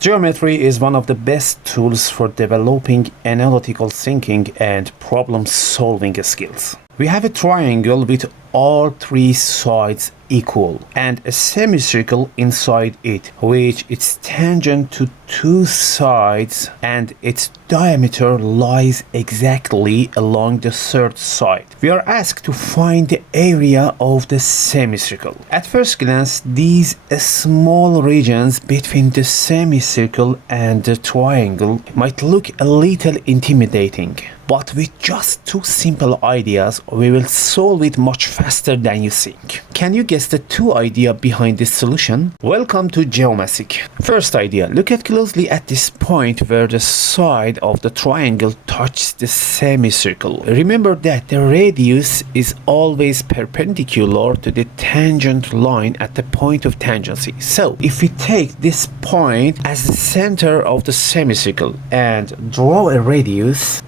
Geometry is one of the best tools for developing analytical thinking and problem-solving skills. We have a triangle with all three sides equal and a semicircle inside it, which its tangent to two sides and its diameter lies exactly along the third side. We are asked to find the area of the semicircle. At first glance, these small regions between the semicircle and the triangle might look a little intimidating. But with just two simple ideas, we will solve it much faster than you think. Can you guess the two ideas behind this solution? Welcome to Geomathic. First idea, look closely at this point where the side of the triangle touches the semicircle. Remember that the radius is always perpendicular to the tangent line at the point of tangency. So, if we take this point as the center of the semicircle and draw a radius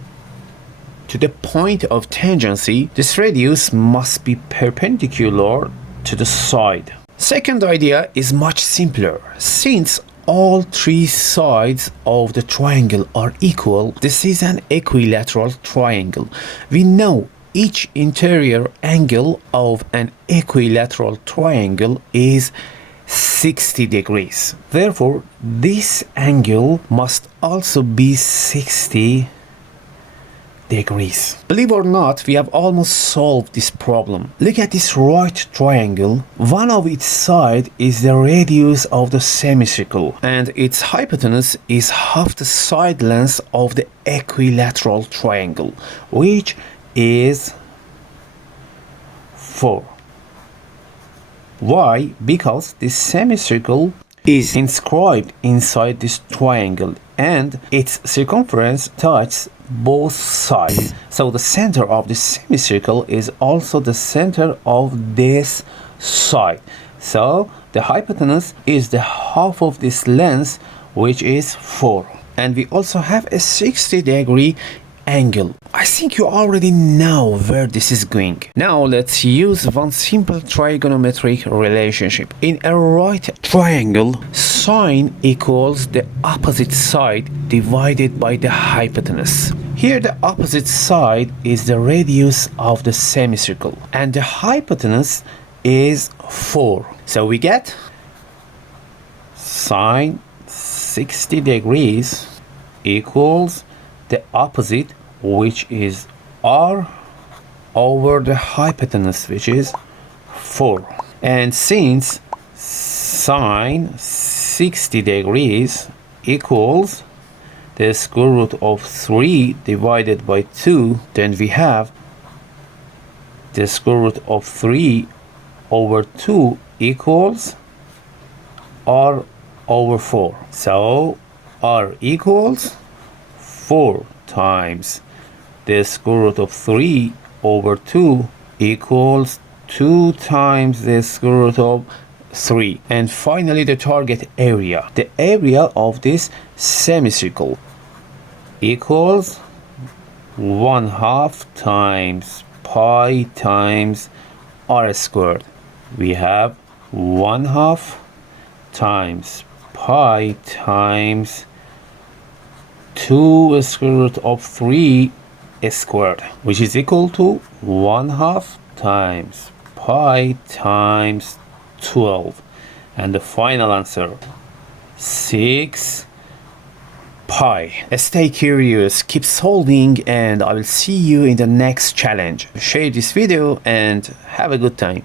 to the point of tangency, this radius must be perpendicular to the side. Second idea is much simpler. Since all three sides of the triangle are equal, this is an equilateral triangle. We know each interior angle of an equilateral triangle is 60 degrees. Therefore, this angle must also be 60 degrees. Believe or not, we have almost solved this problem. Look at this right triangle. One of its sides is the radius of the semicircle, and its hypotenuse is half the side length of the equilateral triangle, which is 4. Why? Because this semicircle is inscribed inside this triangle and its circumference touches both sides. So the center of the semicircle is also the center of this side. So the hypotenuse is the half of this length, which is 4. And we also have a 60-degree angle. I think you already know where this is going. Now let's use one simple trigonometric relationship. In a right triangle, sine equals the opposite side divided by the hypotenuse. Here the opposite side is the radius of the semicircle and the hypotenuse is 4. So we get sine 60 degrees equals the opposite, which is r, over the hypotenuse, which is 4. And since sine 60 degrees equals the square root of 3 divided by 2, then we have the square root of 3 over 2 equals r over 4. So r equals 4 times the square root of 3 over 2 equals 2 times the square root of 3. And finally the target area. The area of this semicircle equals 1/2 times pi times r squared. We have 1/2 times pi times 2 square root of 3 squared, which is equal to 1/2 times pi times 12. And the final answer, 6 pi. Stay curious, keep solving, and I will see you in the next challenge. Share this video and have a good time.